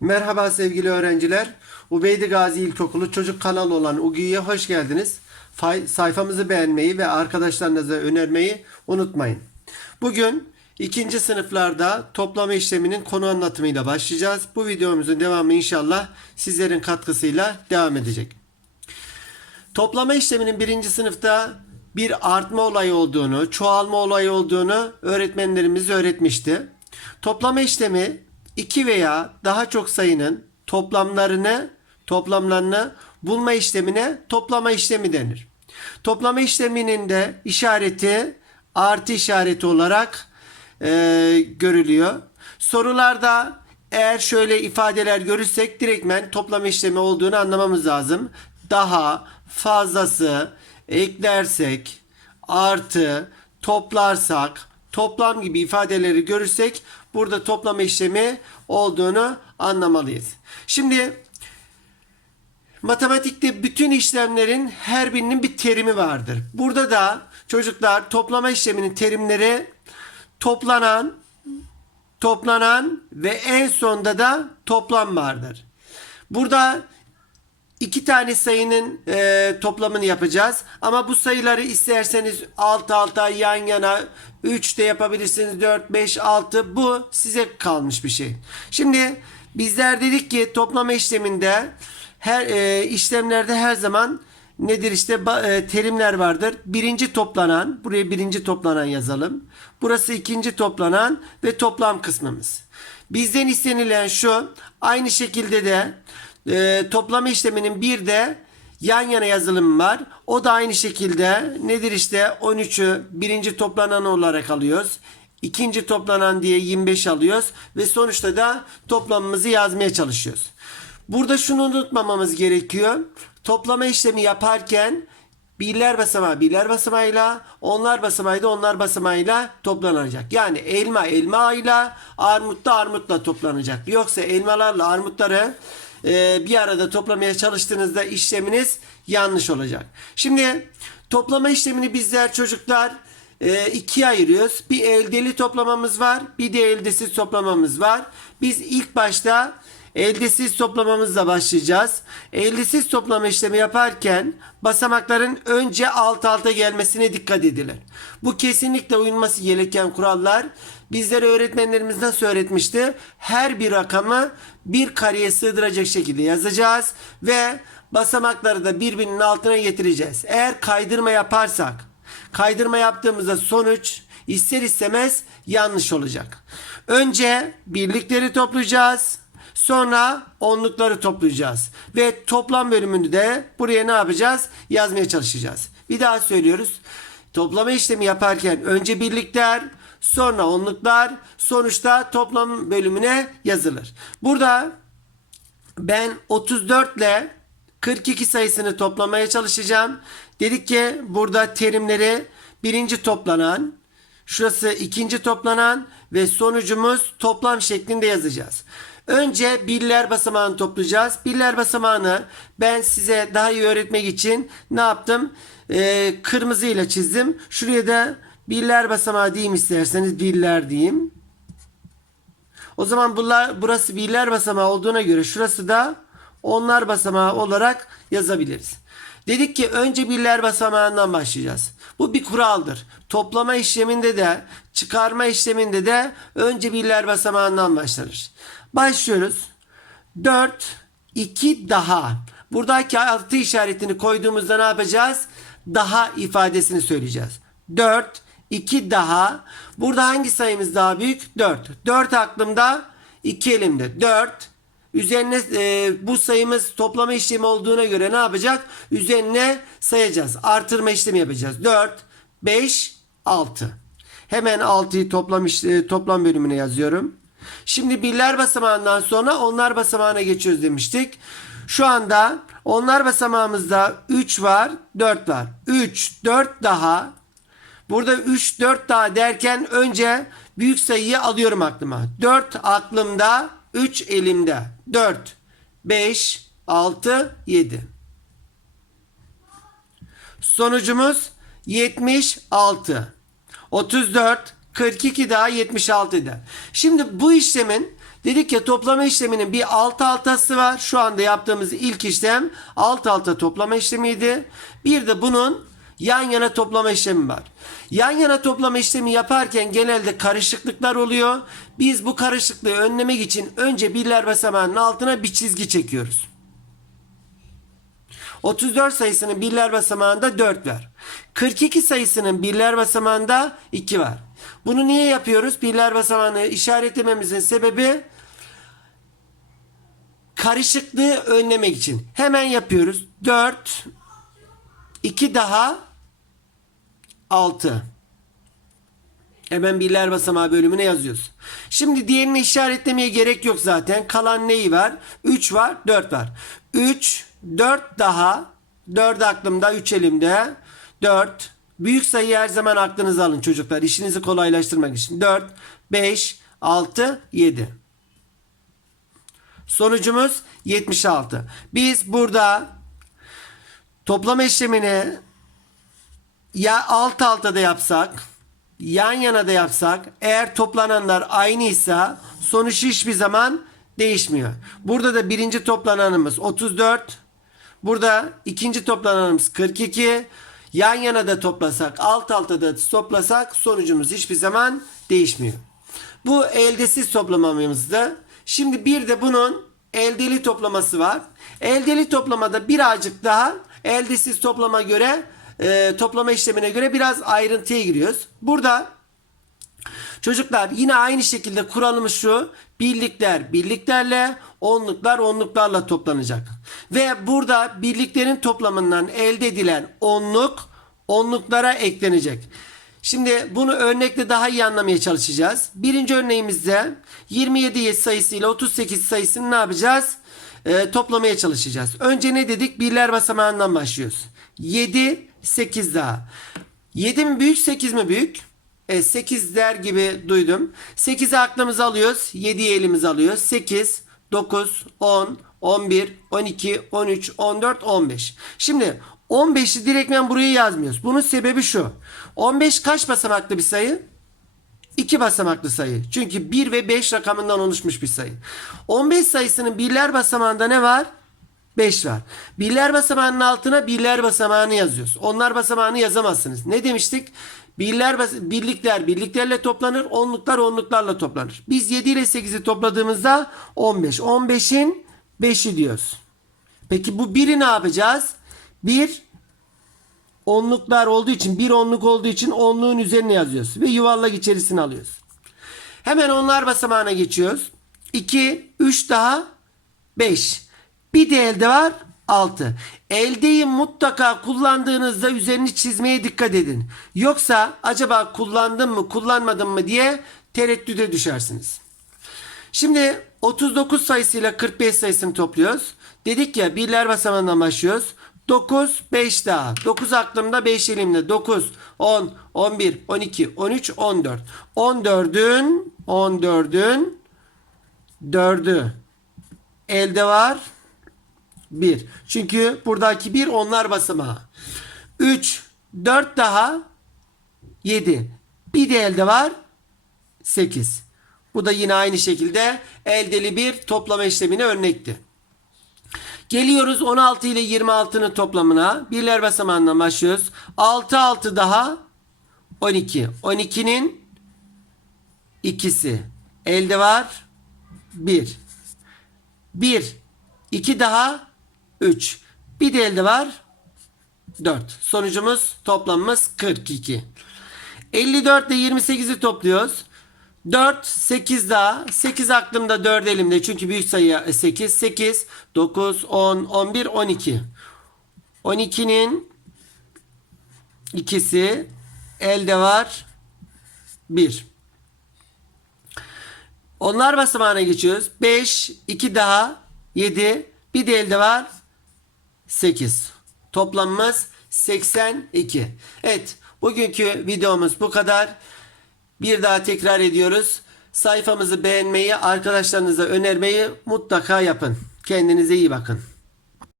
Merhaba sevgili öğrenciler. Ubeydi Gazi İlkokulu çocuk kanalı olan UGİ'ye hoş geldiniz. Sayfamızı beğenmeyi ve arkadaşlarınıza önermeyi unutmayın. Bugün ikinci sınıflarda toplama işleminin konu anlatımıyla başlayacağız. Bu videomuzun devamı inşallah sizlerin katkısıyla devam edecek. Toplama işleminin birinci sınıfta bir artma olayı olduğunu, çoğalma olayı olduğunu öğretmenlerimiz öğretmişti. Toplama işlemi iki veya daha çok sayının toplamlarını, toplamlarını bulma işlemine toplama işlemi denir. Toplama işleminin de işareti artı işareti olarak e, görülüyor. Sorularda eğer şöyle ifadeler görürsek direktmen toplama işlemi olduğunu anlamamız lazım. Daha fazlası eklersek artı toplarsak toplam gibi ifadeleri görürsek burada toplama işlemi olduğunu anlamalıyız. Şimdi matematikte bütün işlemlerin her birinin bir terimi vardır. Burada da çocuklar toplama işleminin terimleri toplanan, toplanan ve en sonda da toplam vardır. Burada iki tane sayının e, toplamını yapacağız. Ama bu sayıları isterseniz alt alta yan yana 3 de yapabilirsiniz. 4, 5, 6 bu size kalmış bir şey. Şimdi bizler dedik ki toplama işleminde her e, işlemlerde her zaman nedir işte e, terimler vardır. Birinci toplanan, buraya birinci toplanan yazalım. Burası ikinci toplanan ve toplam kısmımız. Bizden istenilen şu aynı şekilde de e, toplama işleminin bir de yan yana yazılımı var. O da aynı şekilde nedir işte 13'ü birinci toplanan olarak alıyoruz. İkinci toplanan diye 25 alıyoruz ve sonuçta da toplamımızı yazmaya çalışıyoruz. Burada şunu unutmamamız gerekiyor. Toplama işlemi yaparken birler basamağı birler basamağıyla, onlar basamağı da onlar basamağıyla toplanacak. Yani elma elmayla, armut da armutla toplanacak. Yoksa elmalarla armutları bir arada toplamaya çalıştığınızda işleminiz yanlış olacak. Şimdi toplama işlemini bizler çocuklar e, ikiye ayırıyoruz. Bir eldeli toplamamız var, bir de eldesiz toplamamız var. Biz ilk başta Eldesiz toplamamızla başlayacağız. Eldesiz toplama işlemi yaparken basamakların önce alt alta gelmesine dikkat edilir. Bu kesinlikle uyulması gereken kurallar. Bizlere öğretmenlerimiz nasıl öğretmişti? Her bir rakamı bir kareye sığdıracak şekilde yazacağız ve basamakları da birbirinin altına getireceğiz. Eğer kaydırma yaparsak, kaydırma yaptığımızda sonuç ister istemez yanlış olacak. Önce birlikleri toplayacağız. Sonra onlukları toplayacağız. Ve toplam bölümünü de buraya ne yapacağız? Yazmaya çalışacağız. Bir daha söylüyoruz. Toplama işlemi yaparken önce birlikler, sonra onluklar, sonuçta toplam bölümüne yazılır. Burada ben 34 ile 42 sayısını toplamaya çalışacağım. Dedik ki burada terimleri birinci toplanan, şurası ikinci toplanan ve sonucumuz toplam şeklinde yazacağız. Önce birler basamağını toplayacağız. Birler basamağını ben size daha iyi öğretmek için ne yaptım? Ee, kırmızı ile çizdim. Şuraya da birler basamağı diyeyim isterseniz birler diyeyim. O zaman bunlar, burası birler basamağı olduğuna göre şurası da onlar basamağı olarak yazabiliriz. Dedik ki önce birler basamağından başlayacağız. Bu bir kuraldır. Toplama işleminde de çıkarma işleminde de önce birler basamağından başlanır. Başlıyoruz. 4, 2 daha. Buradaki altı işaretini koyduğumuzda ne yapacağız? Daha ifadesini söyleyeceğiz. 4, 2 daha. Burada hangi sayımız daha büyük? 4. 4 aklımda, 2 elimde. 4. Üzerine e, bu sayımız toplama işlemi olduğuna göre ne yapacak? Üzerine sayacağız. Artırma işlemi yapacağız. 4, 5, 6. Hemen 6'yı toplam, e, toplam bölümüne yazıyorum. Şimdi birler basamağından sonra onlar basamağına geçiyoruz demiştik. Şu anda onlar basamağımızda 3 var, 4 var. 3, 4 daha. Burada 3, 4 daha derken önce büyük sayıyı alıyorum aklıma. 4 aklımda, 3 elimde. 4, 5, 6, 7. Sonucumuz 76. 34, 42 daha 76 eder. Şimdi bu işlemin Dedik ya toplama işleminin bir alt altası var. Şu anda yaptığımız ilk işlem alt alta toplama işlemiydi. Bir de bunun yan yana toplama işlemi var. Yan yana toplama işlemi yaparken genelde karışıklıklar oluyor. Biz bu karışıklığı önlemek için önce birler basamağının altına bir çizgi çekiyoruz. 34 sayısının birler basamağında 4 var. 42 sayısının birler basamağında 2 var. Bunu niye yapıyoruz? Birler basamağını işaretlememizin sebebi karışıklığı önlemek için. Hemen yapıyoruz. 4 2 daha 6. Hemen birler basamağı bölümüne yazıyoruz. Şimdi diğerini işaretlemeye gerek yok zaten. Kalan neyi var? 3 var, 4 var. 3, 4 daha. 4 aklımda, 3 elimde. 4. Büyük sayı her zaman aklınıza alın çocuklar. İşinizi kolaylaştırmak için. 4, 5, 6, 7. Sonucumuz 76. Biz burada toplama işlemini ya alt alta da yapsak, yan yana da yapsak, eğer toplananlar aynıysa sonuç hiçbir zaman değişmiyor. Burada da birinci toplananımız 34. Burada ikinci toplananımız 42. Yan yana da toplasak, alt alta da toplasak sonucumuz hiçbir zaman değişmiyor. Bu eldesiz toplamamızdı. Şimdi bir de bunun eldeli toplaması var. Eldeli toplamada birazcık daha eldesiz toplama göre e, toplama işlemine göre biraz ayrıntıya giriyoruz. Burada çocuklar yine aynı şekilde kuralımız şu. Birlikler birliklerle, onluklar onluklarla toplanacak. Ve burada birliklerin toplamından elde edilen onluk onluklara eklenecek. Şimdi bunu örnekle daha iyi anlamaya çalışacağız. Birinci örneğimizde 27 sayısıyla 38 sayısını ne yapacağız? Ee, toplamaya çalışacağız. Önce ne dedik? Birler basamağından başlıyoruz. 7, 8 daha. 7 mi büyük 8 mi büyük? E, 8 der gibi duydum. 8'i aklımıza alıyoruz. 7'yi elimize alıyoruz. 8, 9, 10, 11, 12, 13, 14, 15. Şimdi 15'i direktmen buraya yazmıyoruz. Bunun sebebi şu. 15 kaç basamaklı bir sayı? 2 basamaklı sayı. Çünkü 1 ve 5 rakamından oluşmuş bir sayı. 15 sayısının birler basamağında ne var? 5 var. Birler basamağının altına birler basamağını yazıyoruz. Onlar basamağını yazamazsınız. Ne demiştik? Birler birlikler birliklerle toplanır. Onluklar onluklarla toplanır. Biz 7 ile 8'i topladığımızda 15. 15'in 5'i diyoruz. Peki bu 1'i ne yapacağız? 1 onluklar olduğu için bir onluk olduğu için onluğun üzerine yazıyoruz. Ve yuvarlak içerisine alıyoruz. Hemen onlar basamağına geçiyoruz. 2, 3 daha 5. Bir de elde var 6. Eldeyi mutlaka kullandığınızda üzerini çizmeye dikkat edin. Yoksa acaba kullandım mı kullanmadım mı diye tereddüde düşersiniz. Şimdi 39 sayısıyla 45 sayısını topluyoruz. Dedik ya birler basamağından başlıyoruz. 9, 5 daha. 9 aklımda 5 elimde. 9, 10, 11, 12, 13, 14. 14'ün 14'ün 4'ü elde var 1. Çünkü buradaki 1 onlar basamağı. 3, 4 daha 7. Bir de elde var 8. Bu da yine aynı şekilde eldeli bir toplama işlemine örnekti. Geliyoruz 16 ile 26'nın toplamına. Birler basamağından başlıyoruz. 6 6 daha 12. 12'nin ikisi. Elde var 1. 1. 2 daha 3. Bir de elde var 4. Sonucumuz toplamımız 42. 54 ile 28'i topluyoruz. 4, 8 daha. 8 aklımda 4 elimde. Çünkü büyük sayı 8. 8, 9, 10, 11, 12. 12'nin ikisi elde var 1. Onlar basamağına geçiyoruz. 5, 2 daha 7. Bir de elde var 8. Toplamımız 82. Evet bugünkü videomuz bu kadar. Bir daha tekrar ediyoruz. Sayfamızı beğenmeyi, arkadaşlarınıza önermeyi mutlaka yapın. Kendinize iyi bakın.